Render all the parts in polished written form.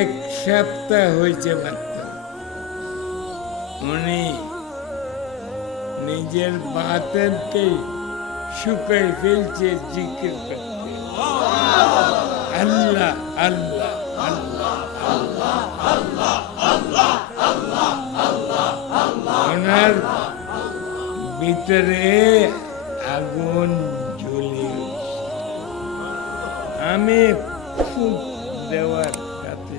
এক সপ্তাহ হয়েছে মাত্র, উনি নিজের বাতেনকে শুকাই ফেলছে জিকির করতে, আল্লাহ আল্লাহ আল্লাহ ওনার ভিতরে আগুন জ্বলে উঠছে। আমি ফুঁক দেওয়ার কাছে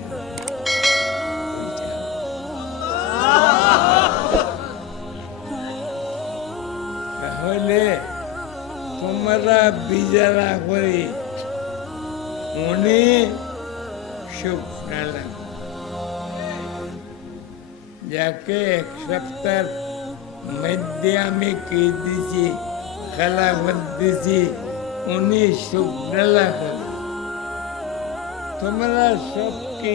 তাহলে তোমরা বিচারা করে উনি সুখ নালাম, যাকে এক সপ্তাহের মধ্যে আমি কে দিছি, খেলাফত দিছি, উনি সুখ নালা করে। তোমরা সব কি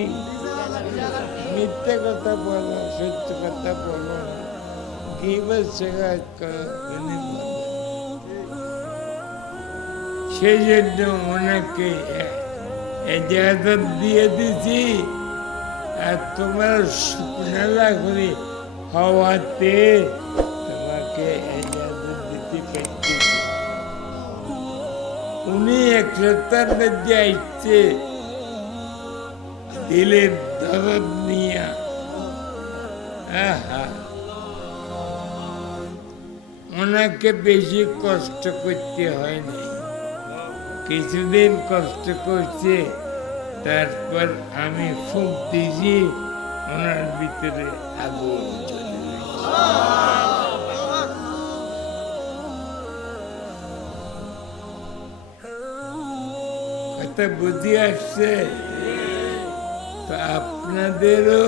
মিথ্যে কথা বলো, সত্য কথা বলো, গীবত শিকায়ত করো, উনি বলেন। সেই জন্য ওনাকে এজাজত দিয়ে দিছি, আর তোমার শুকনালা করে হওয়াতে তোমাকে এজাজত দিতে পারছি। উনি এক সপ্তাহের মধ্যে আসছে দিলের দরদ নিয়া। আহা, ওনাকে বেশি কষ্ট করতে হয়নি, কিছুদিন কষ্ট করছে, তারপর আমি ফুঁক দিয়েছি, ওনার ভিতরে আগুন চলে গেছে। কথা বুঝে আসছে? তো আপনাদেরও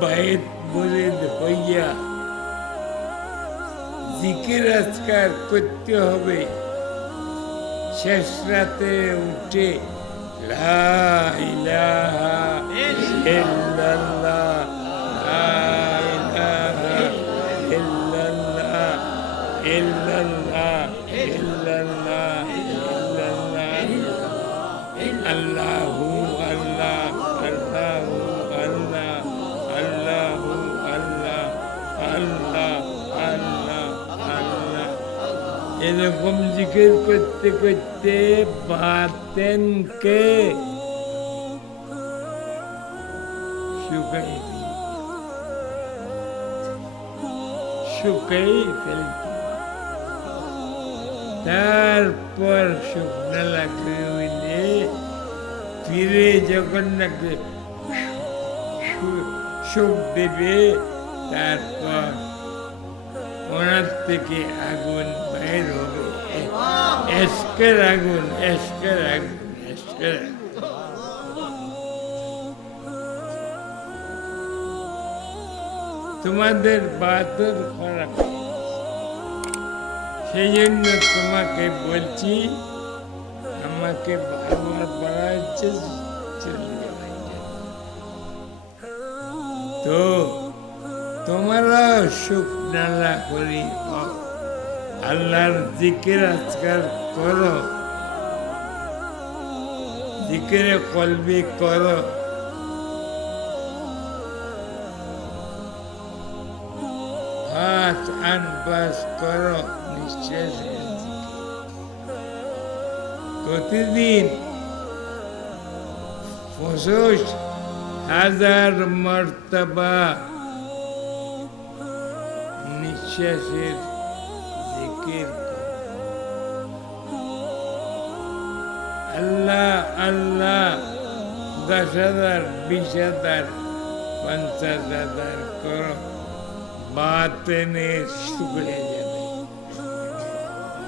বায়েত বলে হইয়া জিকির আজকার করতে হবে। শেষ রাতে উঠে লা ইলাহা ইল্লাল্লাহ, লা ইলাহা ইল্লাল্লাহ, ইল্লাল্লাহ, ইল্লাল্লাহ, ইল্লাল্লাহ, আল্লাহু আল্লাহ, আল্লাহু আল্লাহ, আল্লাহু আল্লাহ, আল্লাহ আল্লাহ আল্লাহ, এরকম জিকির করতে করতে বাতেনকে শুকাই ফেলতে, তারপর শুকনা লাগবে হইলে ফিরে যখন নাকি সুখ দেবে, তারপর ওনার থেকে আগুন বাইর হবে, এসকের আগুন, এসকের আগুন, এসকের আগুন। তোমাদের বাতর খারাপ, সেই জন্য তোমাকে বলছি, আমাকে বারবার বলা হচ্ছে চলে যাওয়া। তো তোমরা সুখ নালা করি, আল্লাহর জিকির আজকার করো, জিকিরে কলবি করো, হাত আনবাস করো, নিঃশ্বাস প্রতিদিন 25,000 মর্তবা নিঃশ্বাসের জিকির করো। আল্লাহ আল্লাহ 10,000, 20,000, 50,000 করো, বাতেনে শুকিয়ে যাবে।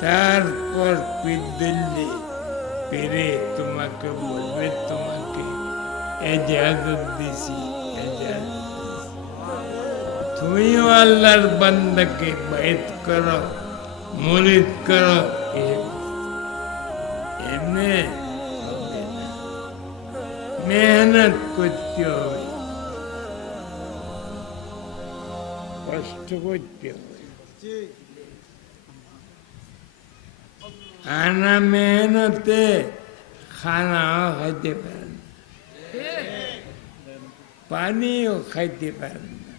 তারপর পিদিল্লি পেরে তোমাকে বলবে, তোমাকে এজাজত দিছি, এজাজত। তুমিও আল্লাহর বান্দাকে বাইত করো, মুরিদ করো, এমনি হবে না, মেহনত করতে হবে, কষ্ট করতে হবে। আনা মেহনতে খানাও খাইতে পারেন, পানিও খাইতে পারেন না,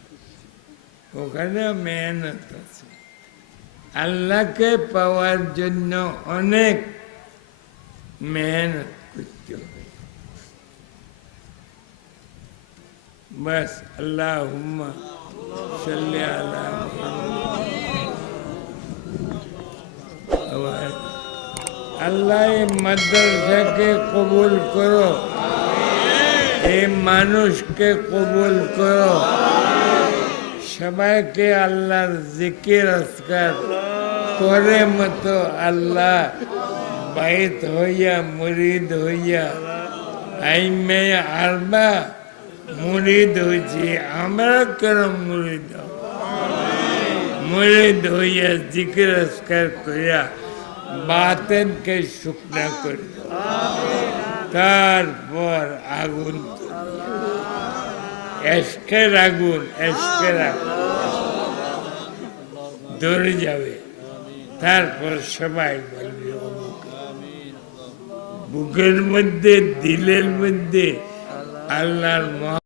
ওখানে মেহনত আছে। আল্লাহকে পাওয়ার জন্য অনেক মেহনত করতে হবে। বাস আল্লাহুম্মা সাল্লি আলা মুহাম্মাদ। আল্লাহ এই মাদ্রাসাকে কবুল করো, এই মানুষকে কবুল করো, সবাইকে আল্লাহর জিকির আজকার করে মতো আল্লাহ বাইত হইয়া মুরিদ হইয়া আইমে আরবা মুরিদ হয়েছি, আমরা কেন মুরিদ হব? মুরিদ হইয়া জিকির আজকার করিয়া বাতেনকে শুকনা করে তারপর আগুন এশকের আগুন ধরে যাবে। তারপর সবাই বলবে বুকের মধ্যে দিলের মধ্যে আল্লাহর